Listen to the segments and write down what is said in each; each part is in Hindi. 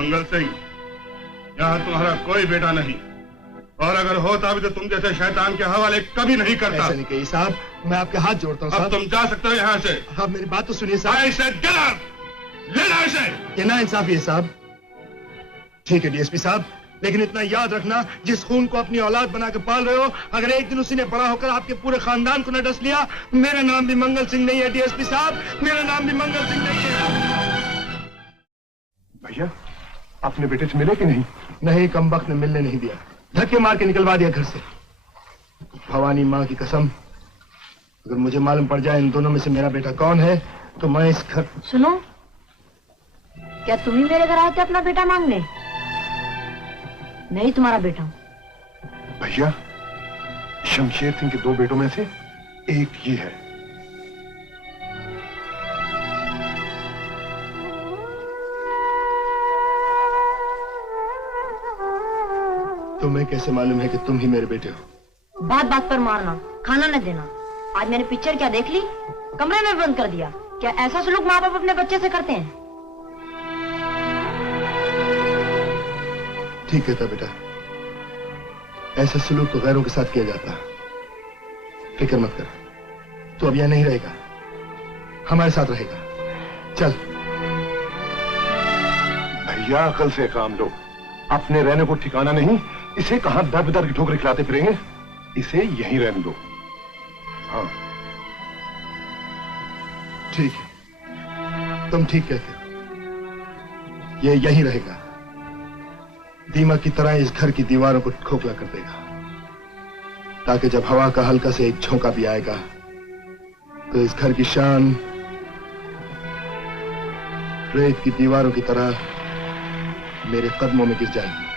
मंगल सिंह, यहाँ तुम्हारा कोई बेटा नहीं, और अगर होता भी तो तुम जैसे शैतान के हवाले कभी नहीं करता। ऐसा नहीं कहिए साहब, मैं आपके हाथ जोड़ता हूँ। अब तुम जा सकते हो यहाँ से। आप मेरी बात तो सुनिए साहब। लेना इसे। ये ना इंसाफी है साहब। ठीक है डीएसपी साहब, लेकिन इतना याद रखना, जिस खून को अपनी औलाद बना के पाल रहे हो, अगर एक दिन उसी ने बड़ा होकर आपके पूरे खानदान को न डस लिया, मेरा नाम भी मंगल सिंह नहीं है डीएसपी साहब, मेरा नाम भी मंगल सिंह नहीं है। भैया, अपने बेटे से मिले कि नहीं? नहीं, कम वक्त ने मिलने नहीं दिया, धक्के मार के निकलवा दिया घर से। भवानी माँ की कसम, अगर मुझे मालूम पड़ जाए इन दोनों में से मेरा बेटा कौन है, तो मैं इस घर... सुनो, क्या तुम ही मेरे घर आए थे अपना बेटा मांगने? मैं ही तुम्हारा बेटा हूँ। भैया, शमशेर सिंह के दो बेटों में से एक ये है। तुम्हें कैसे मालूम है कि तुम ही मेरे बेटे हो? बात बात पर मारना, खाना न देना। आज मैंने पिक्चर क्या देख ली, कमरे में बंद कर दिया। क्या ऐसा सलूक माँ बाप अपने बच्चे से करते हैं? ठीक कहता बेटा, ऐसा सलूक तो गैरों के साथ किया जाता। फिक्र मत कर, तू अब यहाँ नहीं रहेगा, हमारे साथ रहेगा। चल। भैया, अकल से काम लो, अपने रहने को ठिकाना नहीं, इसे कहां दर बदर की ठोकरें खिलाते फिरेंगे? इसे यहीं रहने दो। हाँ ठीक है, तुम ठीक कहते हो, ये यहीं रहेगा। दीमक की तरह इस घर की दीवारों को खोखला कर देगा, ताकि जब हवा का हल्का से एक झोंका भी आएगा तो इस घर की शान रेत की दीवारों की तरह मेरे कदमों में गिर जाएगी।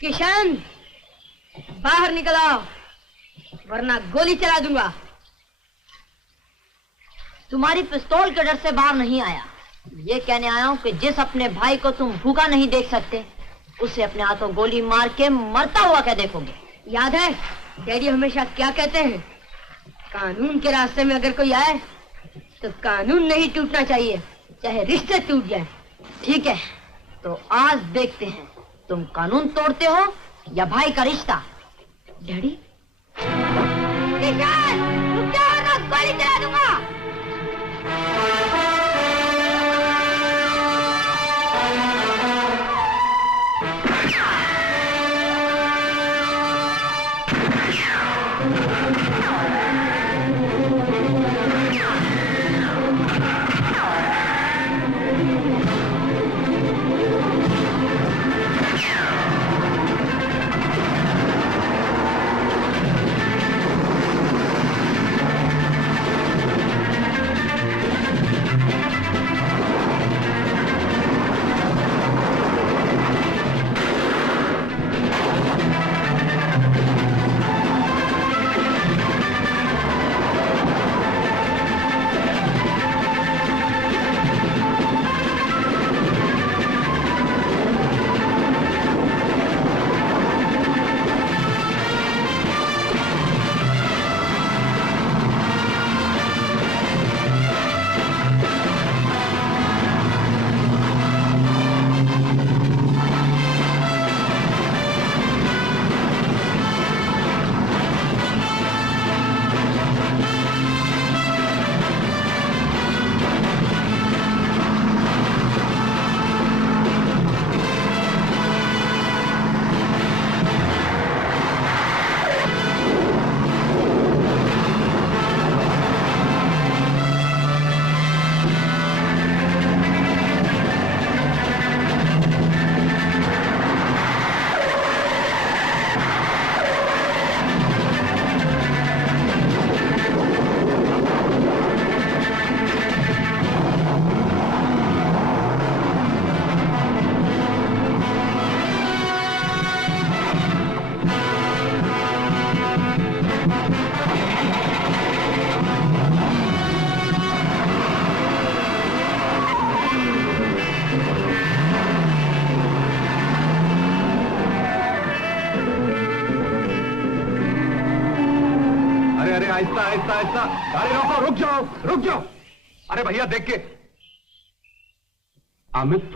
किशन, बाहर निकल आओ, वरना गोली चला दूंगा। तुम्हारी पिस्तौल के डर से बाहर नहीं आया, ये कहने आया हूं कि जिस अपने भाई को तुम भूखा नहीं देख सकते, उसे अपने हाथों गोली मार के मरता हुआ क्या देखोगे? याद है डैडी हमेशा क्या कहते हैं, कानून के रास्ते में अगर कोई आए तो कानून नहीं टूटना चाहिए, चाहे रिश्ते टूट जाए। ठीक है, तो आज देखते हैं तुम कानून तोड़ते हो या भाई का रिश्ता। डैडी, किशन, रुक जाओ ना, गोली चला दूंगा। आहिस्ता आहिस्ता, गाड़ी रोको, रुक जाओ, रुक जाओ। अरे भैया देख के। अमित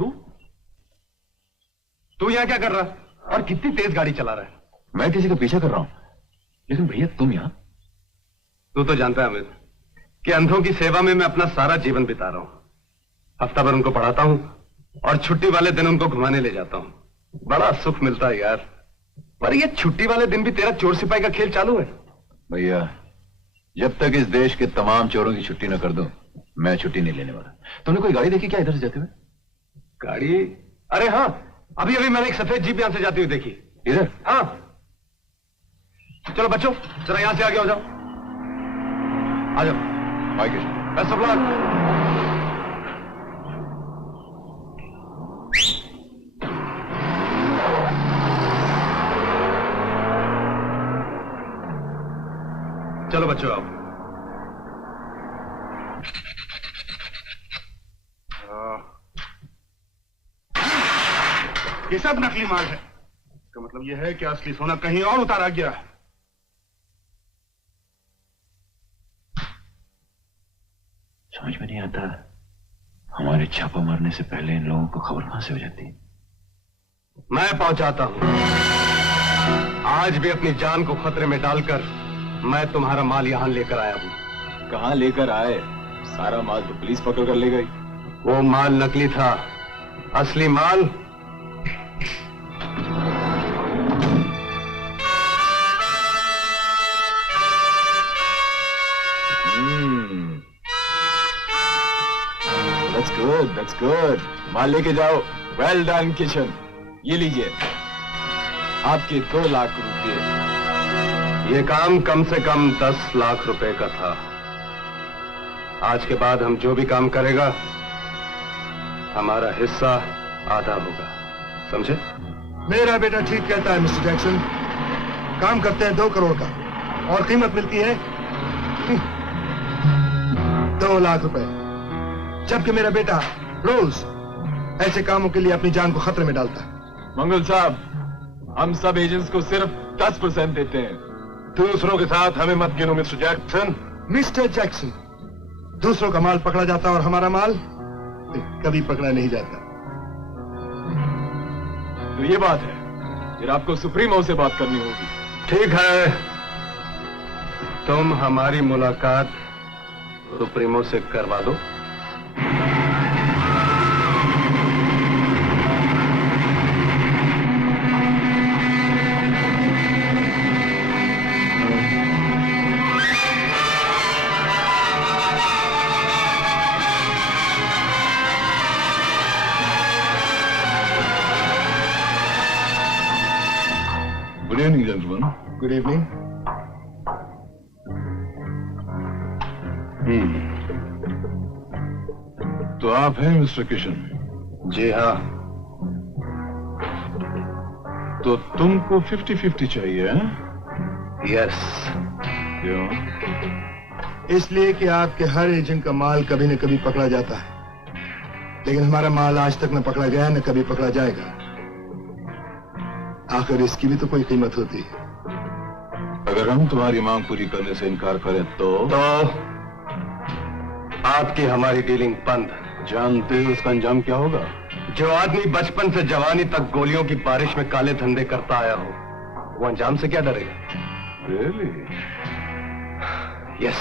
तू यहां क्या कर रहा है? और कितनी तेज गाड़ी चला रहा है? मैं किसी का पीछा कर रहा हूं, लेकिन भैया तुम यहां। तू तो जानता है अमित कि अंधों की सेवा में मैं अपना सारा जीवन बिता रहा हूं। हफ्ता भर उनको पढ़ाता हूं और छुट्टी वाले दिन उनको घुमाने ले जाता हूं। बड़ा सुख मिलता है यार। पर ये छुट्टी वाले दिन भी तेरा चोर सिपाही का खेल चालू है। भैया जब तक इस देश के तमाम चोरों की छुट्टी न कर दूं, मैं छुट्टी नहीं लेने वाला। तुमने कोई गाड़ी देखी क्या इधर से जाते हुए? गाड़ी? अरे हाँ, अभी अभी मैंने एक सफेद जीप यहां से जाती हुई देखी। इधर? हाँ। चलो बच्चों जरा यहां से आगे हो जाओ। आ जाओ। Best of luck. चलो बच्चों आओ। ये सब नकली माल है। इसका मतलब यह है कि असली सोना कहीं और उतारा गया है। समझ में नहीं आता, हमारे छापा मारने से पहले इन लोगों को खबर कहां से हो जाती? मैं पहुंचाता हूं। आज भी अपनी जान को खतरे में डालकर मैं तुम्हारा माल यहां लेकर आया हूं। कहां लेकर आए? सारा माल तो पुलिस पकड़ कर ले गई। वो माल नकली था, असली माल That's good. माल लेके जाओ। Well done Kishan. ये लीजिए आपके 2 लाख रुपये। ये काम कम से कम 10 लाख रुपए का था। आज के बाद हम जो भी काम करेगा हमारा हिस्सा आधा होगा, समझे? मेरा बेटा ठीक कहता है मिस्टर जैक्सन। काम करते हैं 2 करोड़ का और कीमत मिलती है 2 लाख रुपए, जबकि मेरा बेटा रोज ऐसे कामों के लिए अपनी जान को खतरे में डालता है। मंगल साहब, हम सब एजेंट्स को सिर्फ 10% देते हैं। दूसरों के साथ हमें मत गिनो मिस्टर जैक्सन। मिस्टर जैक्सन, दूसरों का माल पकड़ा जाता है और हमारा माल कभी पकड़ा नहीं जाता। तो ये बात है, फिर आपको सुप्रीमो से बात करनी होगी। ठीक है, तुम हमारी मुलाकात सुप्रीमो से करवा दो। Good evening gentleman. Good evening. तो आप हैं मिस्टर किशन? जी हाँ। तो तुमको 50-50 चाहिए हैं? यस। क्यों? इसलिए कि आपके हर एजेंट का माल कभी न कभी पकड़ा जाता है, लेकिन हमारा माल आज तक न पकड़ा गया न कभी पकड़ा जाएगा। आखिर इसकी भी तो कोई कीमत होती है। अगर हम तुम्हारी मांग पूरी करने से इनकार करें तो आपकी हमारी डीलिंग बंद। जानते हो उसका अंजाम क्या होगा? जो आदमी बचपन से जवानी तक गोलियों की बारिश में काले धंधे करता आया हो, वो अंजाम से क्या डरेगा? Really? यस।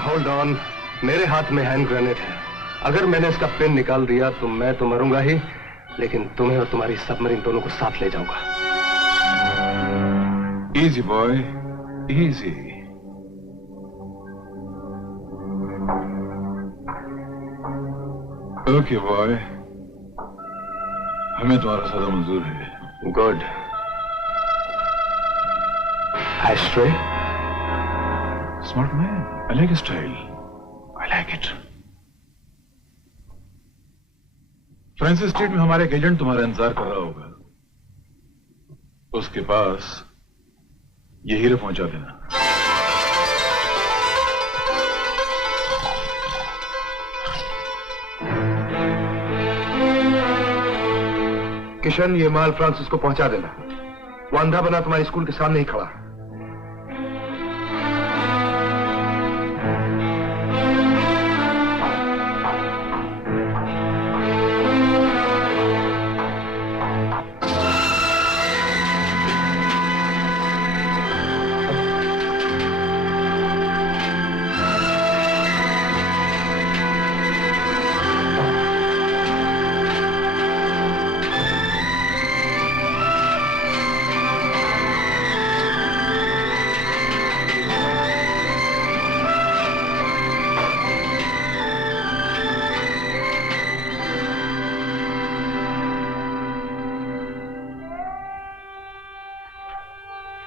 Hold on. मेरे हाथ में हैंड ग्रेनेड है। अगर मैंने इसका पिन निकाल दिया तो मैं तो मरूंगा ही, लेकिन तुम्हें और तुम्हारी सबमरीन दोनों को साथ ले जाऊंगा। Easy boy, easy. Okay boy, हमें तुम्हारा सदा मंजूर है। Good. Ashtray? Smart man. I like his style. I like it. Francis street में हमारे एक एजेंट तुम्हारा इंतजार कर रहा होगा। उसके पास ये हीरे पहुंचा देना। किशन, ये माल फ्रांसिस को पहुंचा देना। वो अंधा बना तुम्हारे स्कूल के सामने ही खड़ा।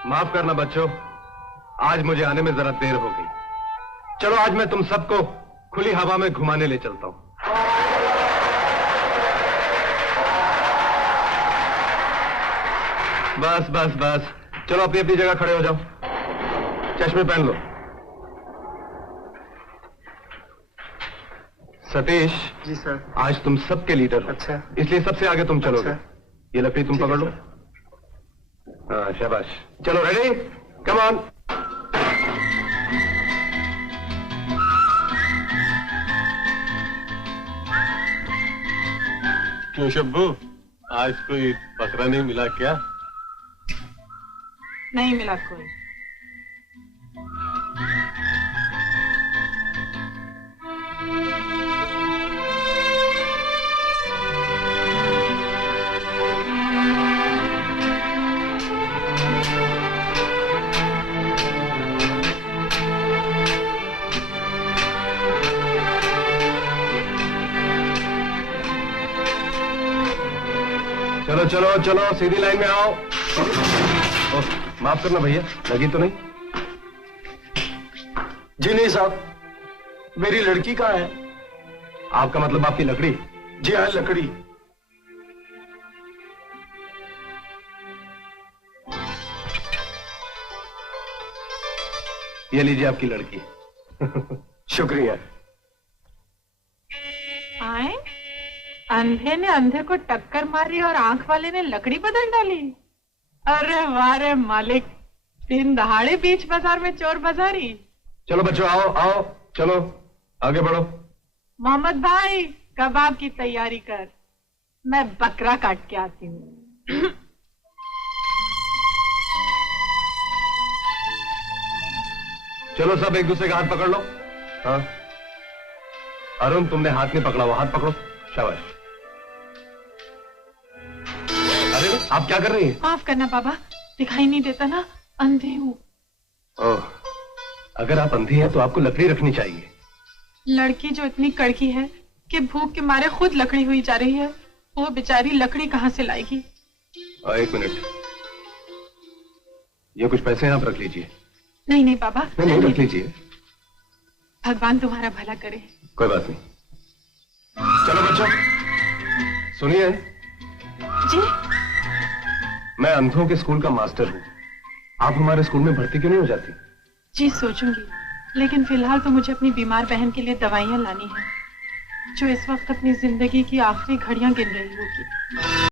माफ करना बच्चों, आज मुझे आने में जरा देर हो गई। चलो आज मैं तुम सबको खुली हवा में घुमाने ले चलता हूं। बस बस बस, चलो अपनी अपनी जगह खड़े हो जाओ। चश्मे पहन लो। सतीश। जी सर। आज तुम सबके लीडर हो। अच्छा। इसलिए सबसे आगे तुम चलोगे। अच्छा। ये लकड़ी तुम पकड़ लो। हाँ शाबाश। चलो रेडी, कम ऑन। क्यों शब्बू, आज कोई बकरा नहीं मिला क्या? नहीं मिला कोई। चलो चलो चलो, सीधी लाइन में आओ। ओह, माफ करना भैया, लगी तो नहीं? जी नहीं साहब, मेरी लड़की कहाँ है? आपका मतलब आपकी लकड़ी? जी हाँ, लकड़ी। ये लीजिए आपकी लड़की। शुक्रिया। आए, अंधे ने अंधे को टक्कर मारी और आंख वाले ने लकड़ी बदल डाली। अरे वाह रे मालिक, दिन दहाड़े बीच बाजार में चोर बाजारी। चलो बच्चों, आओ आओ, चलो आगे बढ़ो। मोहम्मद भाई, कबाब की तैयारी कर, मैं बकरा काट के आती हूँ। चलो सब एक दूसरे का हाथ पकड़ लो। हाँ अरुण, तुमने हाथ नहीं पकड़ा, वो हाथ पकड़ो। शाबाश। अरे आप क्या कर रही हैं? माफ करना बाबा, दिखाई नहीं देता ना, अंधी हूँ। ओह, अगर आप अंधी हैं तो आपको लकड़ी रखनी चाहिए। लड़की जो इतनी कड़की है कि भूख के मारे खुद लकड़ी हुई जा रही है, वो बेचारी लकड़ी कहाँ से लाएगी? एक मिनट, ये कुछ पैसे आप रख लीजिए। नहीं नहीं बाबा, नहीं रख लीजिए। भगवान तुम्हारा भला करे। कोई बात नहीं। चलो बच्चों, सुनिए। जी? मैं अंधों के स्कूल का मास्टर हूँ। आप हमारे स्कूल में भर्ती क्यों नहीं हो जाती? जी सोचूंगी, लेकिन फिलहाल तो मुझे अपनी बीमार बहन के लिए दवाइयाँ लानी है, जो इस वक्त अपनी जिंदगी की आखिरी घड़ियां गिन रही होगी।